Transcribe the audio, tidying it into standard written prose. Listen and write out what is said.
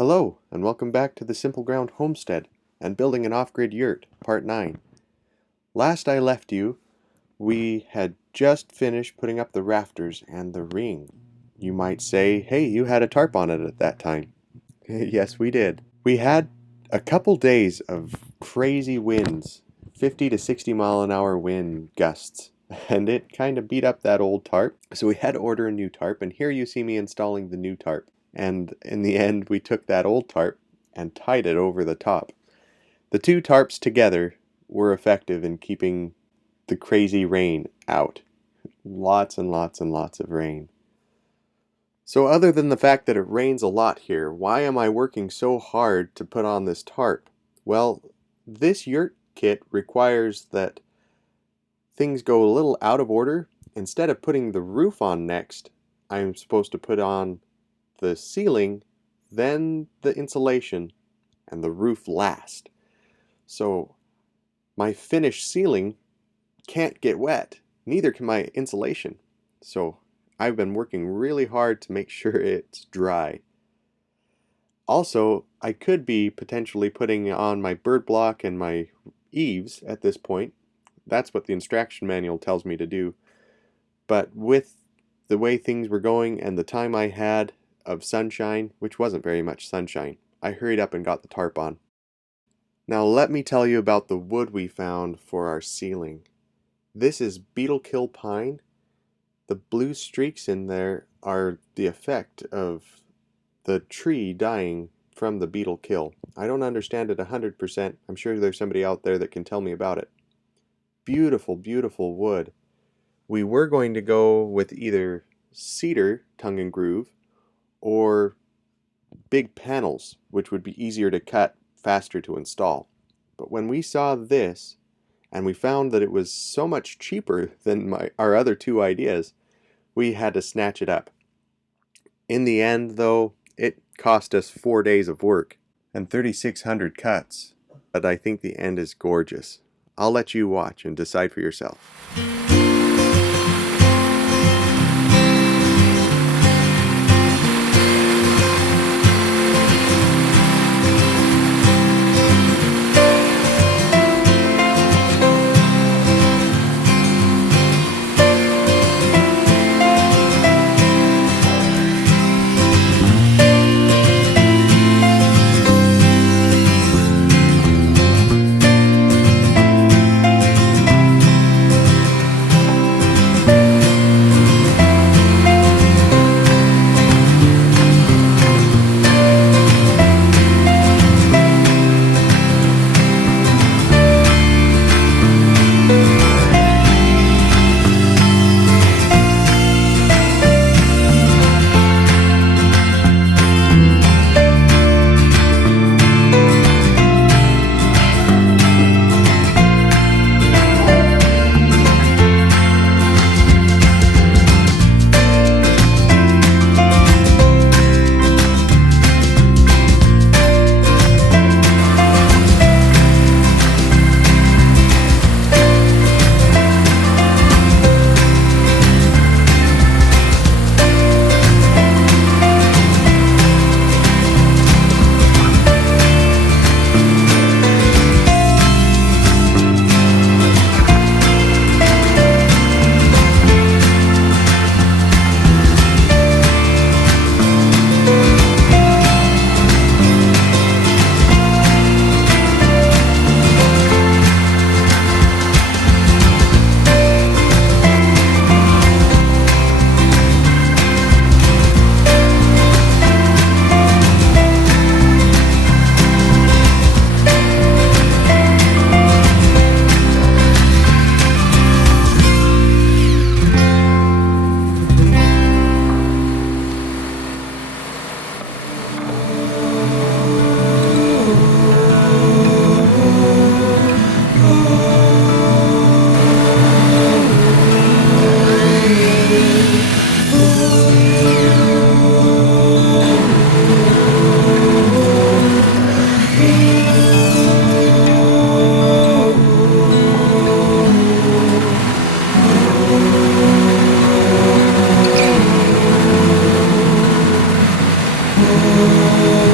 Hello, and welcome back to the Simple Ground Homestead and Building an Off-Grid Yurt, Part 9. Last I left you, we had just finished putting up the rafters and the ring. You might say, hey, you had a tarp on it at that time. Yes, we did. We had a couple days of crazy winds, 50 to 60 mile an hour wind gusts, and it kind of beat up that old tarp. So we had to order a new tarp, and here you see me installing the new tarp. And in the end, we took that old tarp and tied it over the top. The two tarps together were effective in keeping the crazy rain out. Lots and lots and lots of rain. So other than the fact that it rains a lot here, why am I working so hard to put on this tarp? Well, this yurt kit requires that things go a little out of order. Instead of putting the roof on next, I'm supposed to put on the ceiling, then the insulation, and the roof last. So my finished ceiling can't get wet, neither can my insulation. So I've been working really hard to make sure it's dry. Also, I could be potentially putting on my bird block and my eaves at this point. That's what the instruction manual tells me to do. But with the way things were going and the time I had of sunshine, which wasn't very much sunshine, I hurried up and got the tarp on. Now let me tell you about the wood we found for our ceiling. This is beetle kill pine. The blue streaks in there are the effect of the tree dying from the beetle kill. I don't understand it 100%. I'm sure there's somebody out there that can tell me about it. Beautiful, beautiful wood. We were going to go with either cedar tongue and groove or big panels, which would be easier to cut, faster to install. But when we saw this, and we found that it was so much cheaper than our other two ideas, we had to snatch it up. In the end, though, it cost us 4 days of work and 3,600 cuts, but I think the end is gorgeous. I'll let you watch and decide for yourself. Oh,